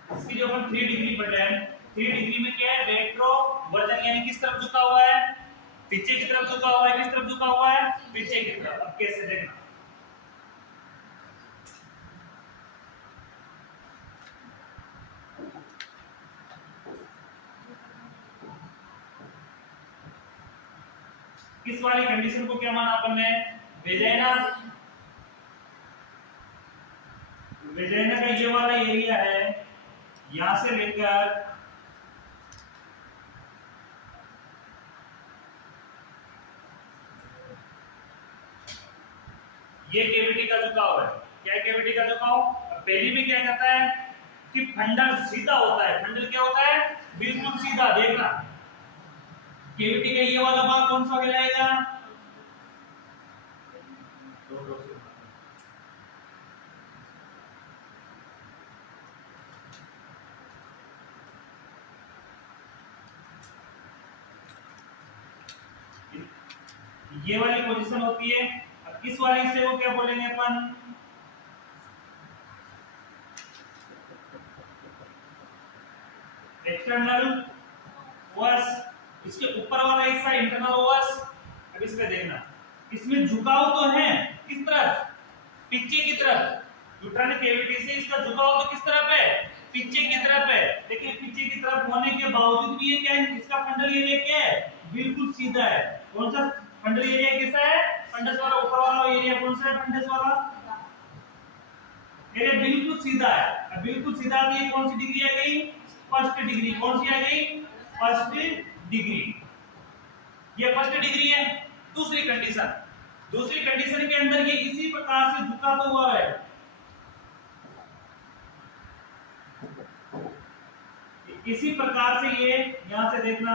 इसकी जो हम 3 डिग्री पढ़ रहे हैं, 3 डिग्री में क्या है? रेट्रोवर्जन यानी किस तरफ झुका हुआ है? पीछे की तरफ झुका हुआ है। किस तरफ झुका हुआ है? पीछे की तरफ। अब कैसे देखना, किस वाली कंडीशन को क्या माना अपन ने? वेजाइना, वेजाइना का ये वाला एरिया है, यहां से लेकर ये कैविटी का झुकाव है। क्या है कैविटी का झुकाव? पहली में क्या कहता है कि फंडल सीधा होता है। फंडल क्या होता है? बिल्कुल सीधा। देखना कैविटी का ये वाला भाग कौन सा कहलाएगा? ये वाली पोजीशन होती है। अब इस वाली से वो क्या बोलेंगे अपन? External Owens. इसके ऊपर वाला हिस्सा इंटरनल ओवस। अब इस पे देखना, इसमें झुकाव तो है, किस तरफ? पीछे की तरफ। यूट्राइन कैविटी से इसका झुकाव तो किस तरफ है? पीछे की तरफ है। लेकिन पीछे की तरफ होने के बावजूद भी ये क्या है? इसका फंडल एरिया क्या है? बिल्कुल सीधा है। कौन सा? फंडल एरिया कैसा है? फंडस वाला ऊपर वाला एरिया कौन सा है? फंडस वाला एरिया बिल्कुल सीधा है। अब बिल्कुल सीधा तो ये कौन सी डिग्री आ गई? First degree. कौन सी आ गई? First degree. ये फर्स्ट डिग्री है। दूसरी कंडीशन के अंदर ये इसी प्रकार से झुका तो हुआ है, इसी प्रकार से ये यहां से देखना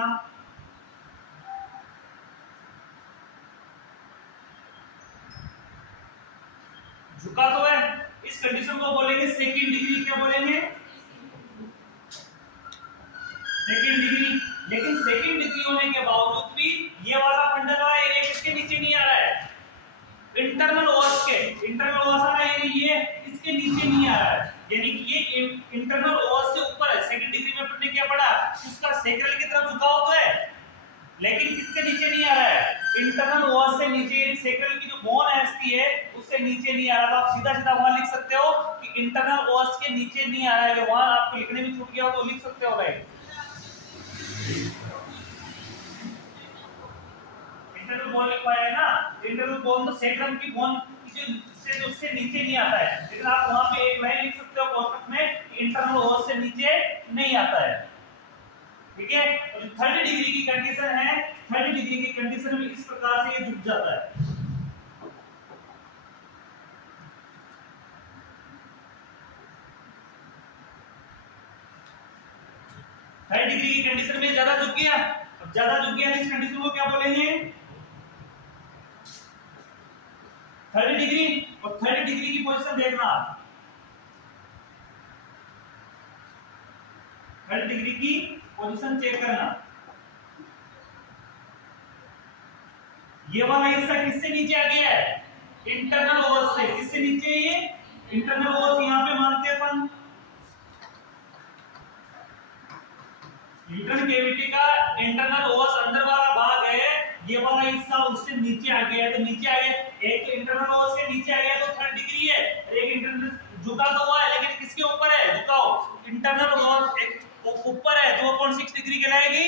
झुका तो है। इस कंडीशन को बोलेंगे सेकंड डिग्री। क्या बोलेंगे? Second degree. लेकिन सेकंड डिग्री होने के बावजूद भी ये वाला फंडल वाला एरिया किसके नीचे नहीं आ रहा है? इंटरनल ओस के। इंटरनल ओस वाला एरिया ये इसके नीचे नहीं आ रहा है, यानी कि ये इंटरनल ओस से ऊपर है। सेकंड डिग्री में अपने क्या पढ़ा? इसका सेक्रल की तरफ झुकाव तो है, लेकिन किसके नीचे नहीं आ रहा है? इंटरनल ओस से नीचे। सेक्रल की जो बोन है उससे नीचे नहीं आ रहा। तो आप सीधा सीधा वहां लिख सकते हो कि इंटरनल ओस के नीचे नहीं आ रहा है। अगर वहां आपको लिखने में छूट गया हो तो लिख सकते हो भाई। इंटरनल बोन लिख पाए ना? इंटरनल बोन तो सेक्रम की बोन से उससे नीचे नहीं आता है, लेकिन आप वहां पे एक लाइन लिख सकते हो कोष्ठक में, इंटरनल ओस से नीचे नहीं आता है। ठीक है? और थर्ड डिग्री की कंडीशन है, थर्ड डिग्री की कंडीशन में इस प्रकार से ये झुक जाता है। थर्ड डिग्री की कंडीशन में ज्यादा झुक गया। अब ज्यादा झुक गया इस कंडीशन को क्या बोलेंगे? Third degree. और थर्ड डिग्री की पोजीशन देखना, थर्ड डिग्री की पोजीशन चेक करना। ये वाला हिस्सा किससे नीचे आ गया है? इंटरनल ओस से। किससे नीचे? ये इंटरनल ओस यहां पे मानते हैं अपन। इंटरनल कैविटी का इंटरनल ओस अंदर वाला भाग है, ये वाला हिस्सा उससे नीचे आ गया है। तो नीचे आ गया, एक तो इंटरनल ओस के नीचे आ गया तो थर्ड डिग्री है, एक इंटरनल झुका तो हुआ है, लेकिन किसके ऊपर है? झुकाओ इंटरनल ओस एक ऊपर है, तो वो कौन सी डिग्री कहलाएगी?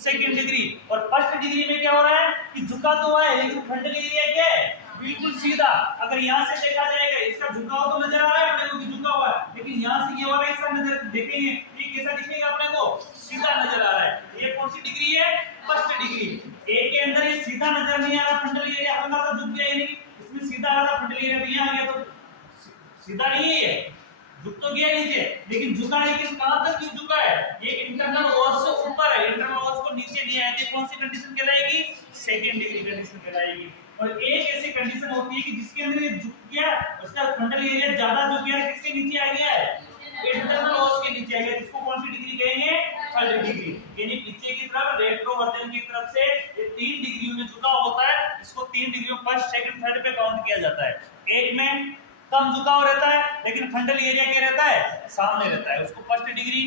Second degree. और फर्स्ट डिग्री में क्या हो रहा है कि झुका तो हुआ है, लेकिन फंडल एरिया क्या है? बिल्कुल सीधा। अगर यहां से देखा जाएगा इसका झुकाव तो नजर आ रहा है अपने को कि झुका हुआ है, लेकिन यहां से ये वाला हिस्सा नजर देखेंगे, ये कैसा दिखेगा अपने को? सीधा नजर आ रहा है। ये कौन सी डिग्री है? First degree. ए के अंदर ये सीधा नजर नहीं आ रहा, फंडल एरिया हल्का सा झुक गया, यानी इसमें सीधा आ रहा, फंडल एरिया भी यहां आ गया, तो सीधा नहीं है, झुक तो गया नीचे, लेकिन झुका, लेकिन कहां तक क्यों झुका है? ये इंटरनल ओस से ऊपर है, इंटरनल ओस को नीचे नहीं आया। ये कौन सी कंडीशन कहलाएगी? सेकंड डिग्री कंडीशन कहलाएगी। और एक ऐसी कंडीशन होती है कि जिसके अंदर ये झुक गया, उसका फ्रंटल एरिया ज्यादा झुक गया, किसके नीचे आ गया है? इंटरनल ओस के नीचे आ गया, जिसको कौन सी डिग्री कहेंगे? Third degree. यानी पीछे की तरफ रेट्रोवर्जन की तरफ से ये 3 डिग्री में झुका होता है, इसको 3 डिग्री में फर्स्ट सेकंड थर्ड पे काउंट किया जाता है। एक में कम झुकाव रहता है, लेकिन फ्रंटल एरिया क्या रहता है? सामने रहता है, उसको फर्स्ट डिग्री।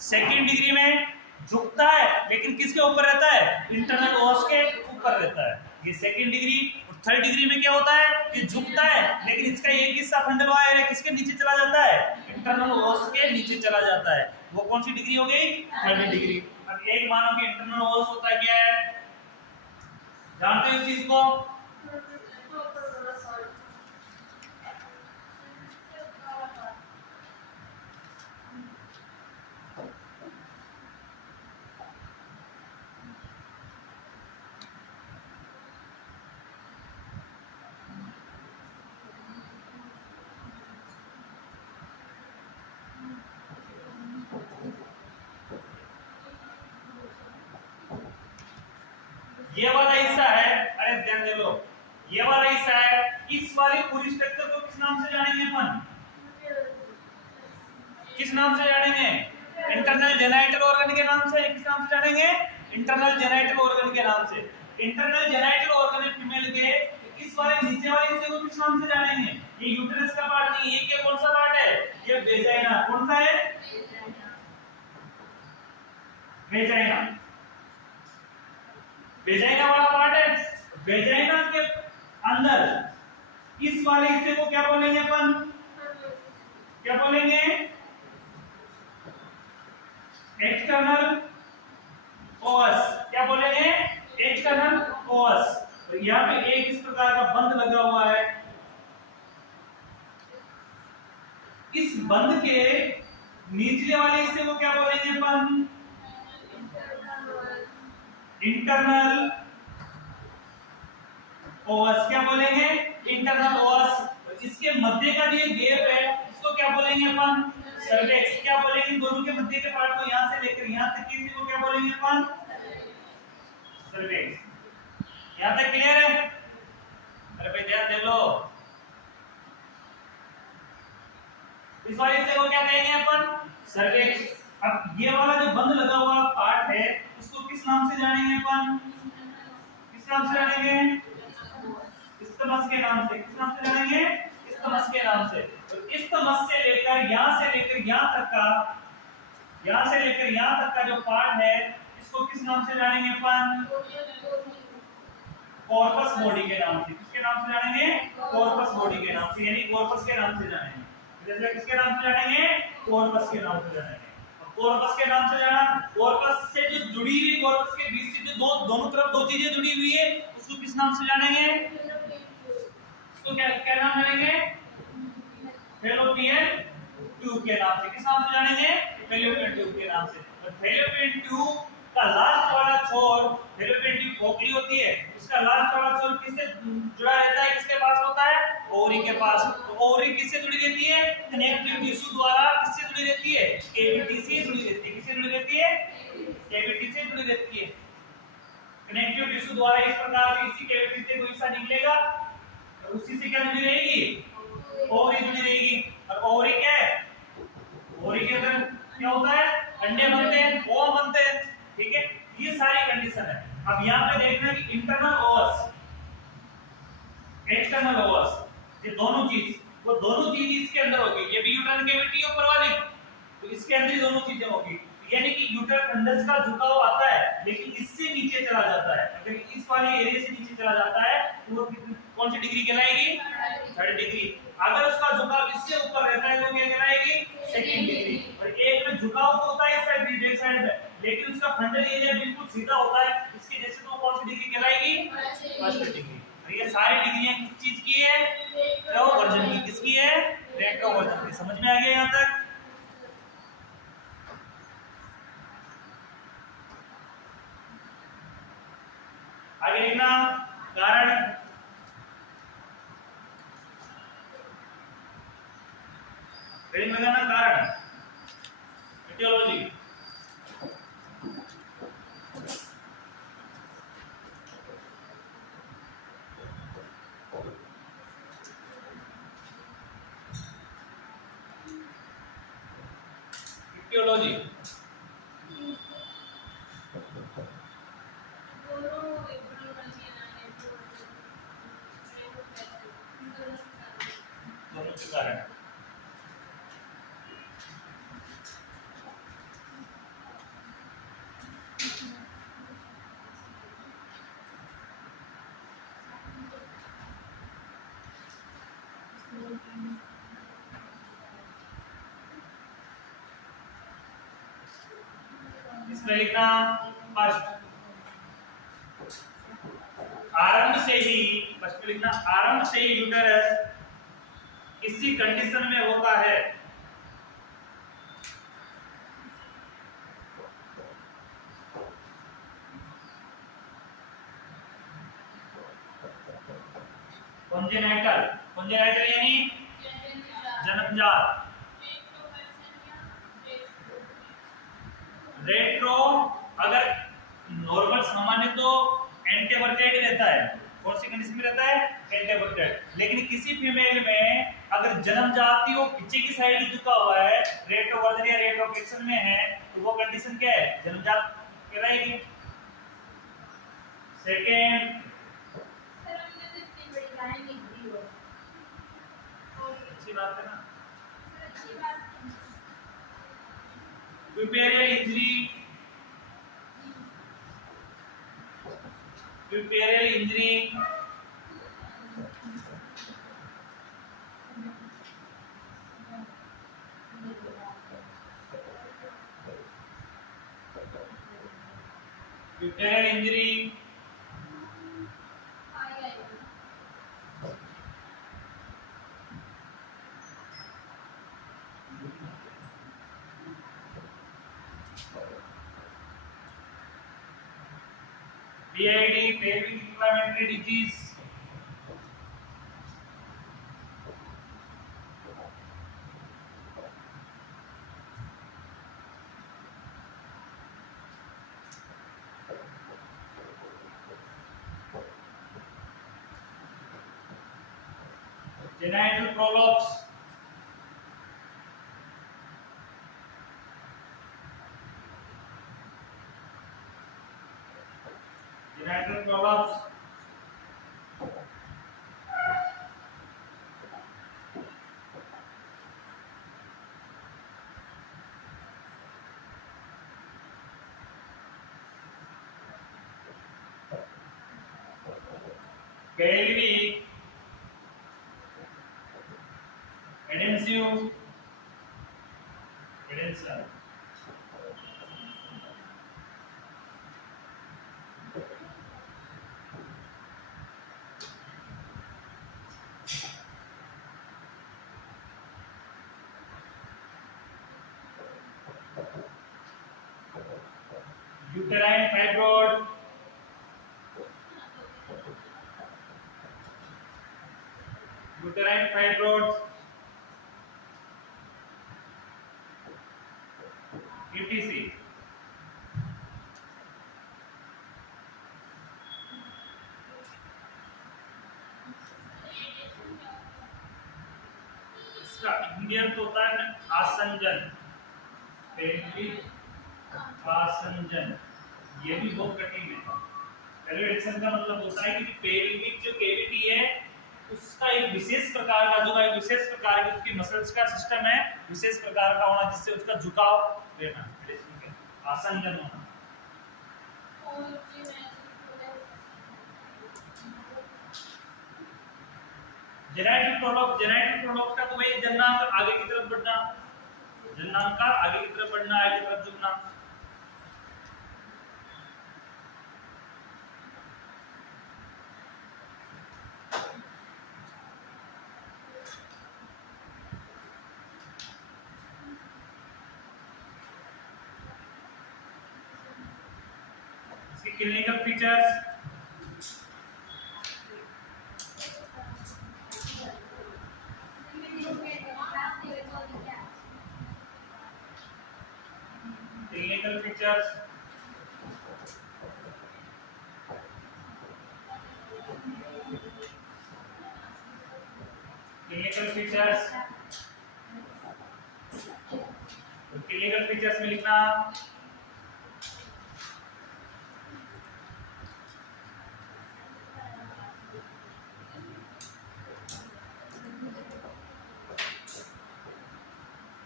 सेकंड डिग्री में झुकता है, लेकिन किसके ऊपर रहता है? इंटरनल ओस के ऊपर रहता है, ये सेकंड डिग्री। और थर्ड डिग्री में क्या होता है? ये झुकता है, लेकिन इसका एक हिस्सा फ्रंटल वाला एरिया किसके नीचे चला जाता है? इंटरनल ओस के नीचे चला जाता है। वो कौन सी डिग्री हो गई? Third degree. अब एक मानो कि इंटरनल ओस होता क्या है? जानते हो इस चीज को? ये वाला हिस्सा है, अरे ध्यान दे लो, ये वाला हिस्सा है, इस वाली पूरी स्ट्रक्चर को किस नाम से जानेंगे अपन? किस नाम से जानेंगे? इंटरनल जेनाइटल ऑर्गन के नाम से। किस नाम से जानेंगे? इंटरनल जेनाइटल ऑर्गन के नाम से। इंटरनल जेनाइटल ऑर्गन है फीमेल के, इस वाले नीचे वाले हिस्से को किस नाम से जानेंगे? ये यूट्रस का पार्ट नहीं, ये क्या कौन सा पार्ट है? ये वेजाइना। कौन सा है? वेजाइना। वेजाइना वाला पार्ट है। वेजाइना के अंदर इस वाले हिस्से को क्या बोलेंगे अपन? क्या बोलेंगे? एक्सटर्नल ओस। क्या बोलेंगे? एक्सटर्नल ओस। और यहाँ पे एक इस प्रकार का बंध लगा हुआ है। इस बंध के निचले वाले हिस्से को क्या बोलेंगे अपन? Internal Owens. क्या बोलेंगे? Internal Owens. इसके मध्य का जो गैप है इसको क्या बोलेंगे अपन? सर्विक्स। क्या बोलेंगे? दोनों के मध्य के पार्ट को यहां से लेकर यहां तक के हिस्से को क्या बोलेंगे अपन? सर्विक्स। यहां तक क्लियर है? अरे भाई ध्यान दे लो। इस वाले हिस्से को क्या कहेंगे अपन? सर्विक्स। अब ये वाला जो बंध लगा हुआ पार्ट है उसको किस नाम से जानेंगे अपन? किस नाम से जानेंगे? इस्तमस के नाम से। किस नाम से जानेंगे? इस्तमस के नाम से। तो इस्तमस से लेकर यहां तक का जो पार्ट है इसको किस नाम से जानेंगे अपन? कॉर्पस बॉडी के नाम से। किसके नाम से जानेंगे? कॉर्पस बॉडी के नाम से, यानी कॉर्पस के नाम से जानेंगे। जैसे किसके नाम से जानेंगे? कॉर्पस के नाम से जानेंगे। कॉर्पस के नाम से जाना, कॉर्पस से जो जुड़ी हुई, कॉर्पस के बीच से जो दोनों तरफ दो चीजें जुड़ी हुई है उसको किस नाम से जानेंगे? इसको क्या नाम जानेंगे? फैलोपियन ट्यूब के नाम से। किस नाम से जानेंगे? फैलोपियन ट्यूब के नाम से। और फैलोपियन ट्यूब का लास्ट वाला छोर, फैलोपियन ट्यूब खोखली होती है, उसका लास्ट वाला छोर किससे जुड़ा रहता है? किसके पास होता है? ओवरी के पास। तो ओवरी किससे जुड़ी रहती है? कनेक्टिव टिश्यू द्वारा। किससे जुड़ी रहती है? कैविटी से जुड़ी रहती है। किससे जुड़ी रहती है? कैविटी से जुड़ी रहती है। कनेक्टिव टिश्यू द्वारा इस प्रकार से इसी कैविटी से कोई हिस्सा निकलेगा और उसी से क्या जुड़ी रहेगी? ओवरी जुड़ी रहेगी। और ओवरी क्या है? ओवरी के अंदर क्या होता है? अंडे बनते हैं, ओवम बनते हैं। ठीक है, ये सारी कंडीशन है। अब यहाँ पे देखना कि इंटरनल ओवस, एक्सटर्नल ओवस, ये दोनों चीज इसके अंदर होगी। ये भी यूट्राइन कैविटी ऊपर वाली, तो इसके अंदर ही दोनों चीजें होगी। यानी कि यूट्राइन अंडज का झुकाव आता है लेकिन इससे नीचे चला जाता है। अगर इस वाले एरिया से नीचे चला जाता है तो वो कौन सी डिग्री कहलाएगी? 3rd degree. अगर उसका झुकाव इससे ऊपर रहता है तो क्या कहलाएगी? 2nd degree. और एक में झुकाव तो होता है इस साइड, बैक साइड में, लेकिन उसका फ्रंटल एरिया बिल्कुल सीधा होता है, इसके जैसे तो कौन सी डिग्री कहलाएगी? 1st degree. और ये सारी डिग्रियां किस चीज की है? रेट्रोवर्जन की। किसकी है? रेट्रोवर्जन की। समझ में आ गया यहां तक? आगे लिखना कारण। हेडिंग लगाना कारण, एटियोलॉजी। एटियोलॉजी दोनों के कारण। इसमें लिखना फर्स्ट, आरंभ से ही, फर्स्ट लिखना आरंभ से ही यूटेरस इसी कंडीशन में होता है। कॉन्जेनाइटल, कॉन्जेनाइटल यानी जन्मजात। रेट्रो अगर नॉर्मल सामान्य तो एंटीवर्टेड रहता है। कौन सी कंडीशन में रहता है? एंटीवर्टेड। लेकिन किसी फीमेल में अगर जन्मजाति वो पीछे की साइड झुका हुआ है, रेट्रोवर्जन या रेट्रोफ्लेक्शन में है, तो वो कंडीशन क्या है? जन्मजात कहलाएगी। सेकंड, अच्छी बात है ना। Puerperal injury, puerperal injury puerperal injury PID pelvic inflammatory disease. Genital prolapse. Genital prolapse. Pelvic adhesive adhesion. Uterine fibroid. Uterine fibroids. UTC. इसका इंडियन तो होता है आसंजन, पेल्विक आसंजन। ये भी बहुत कठिन है। पेल्विक का मतलब होता है कि पेल्विक जो कैविटी है उसका एक विशेष प्रकार का जो एक विशेष प्रकार की उसकी मसल्स का सिस्टम है, विशेष प्रकार का होना जिससे उसका झुकाव रहना, आसंजन होना। जेनाइटल प्रोडक्ट का तो वही जननांग आगे की तरफ बढ़ना, जननांग का आगे की तरफ बढ़ना, आगे की तरफ झुकना। इसके clinical features clinical features clinical features में लिखना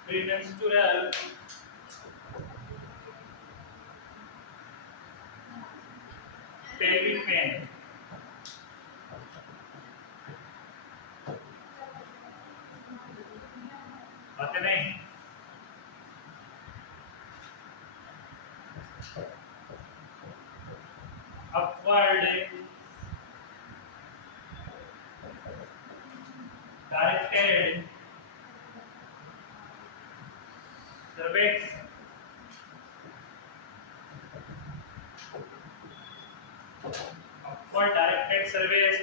premenstrual pelvic pain, आते नहीं, upward directed cervix, upward directed cervix,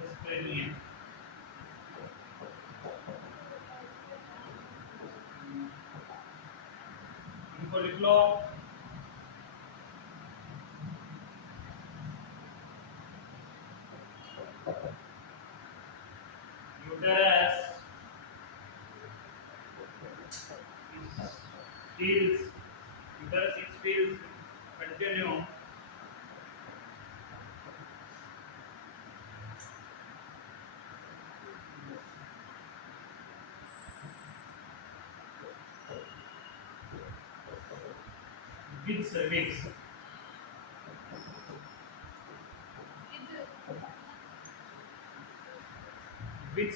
dyspnea, इनको लिख लो। uterus feels continue with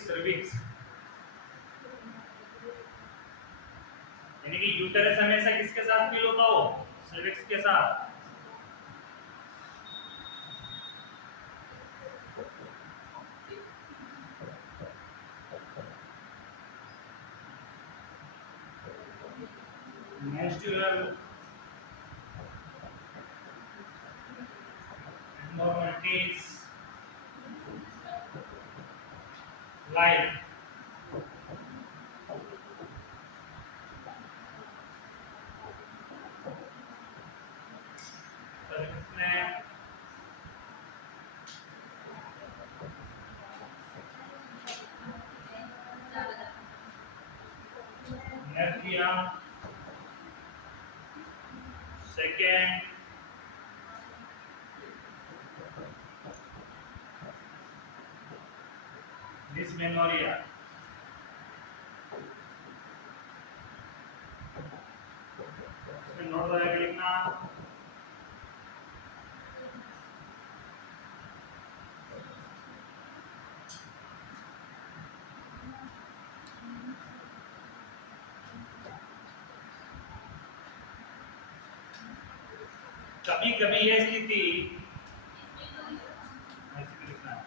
cervix, यानी कि यूटेरस हमेशा किसके साथ फील होता हो, सर्विक्स के साथ। नेचुरल environment is like तो इसमें इनर्जिया सेकेंड डिसमेमोरिया इसमें नोट वगैरह लिखना कभी कभी यह स्थिति ऐसे लिखना है।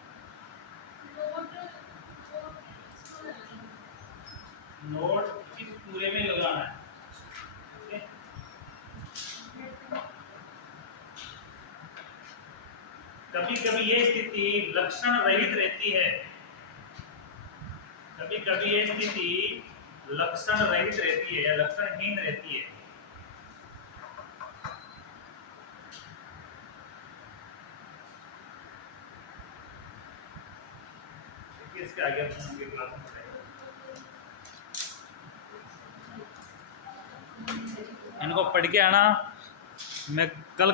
नोट इस पूरे में लगाना है ठीक है? कभी कभी यह स्थिति लक्षण रहित रहती है कभी कभी यह स्थिति लक्षण रहित रहती है या लक्षणहीन रहती है इसके आगे हम आगे क्लास में बताएंगे। इनको पढ़ के आना मैं कल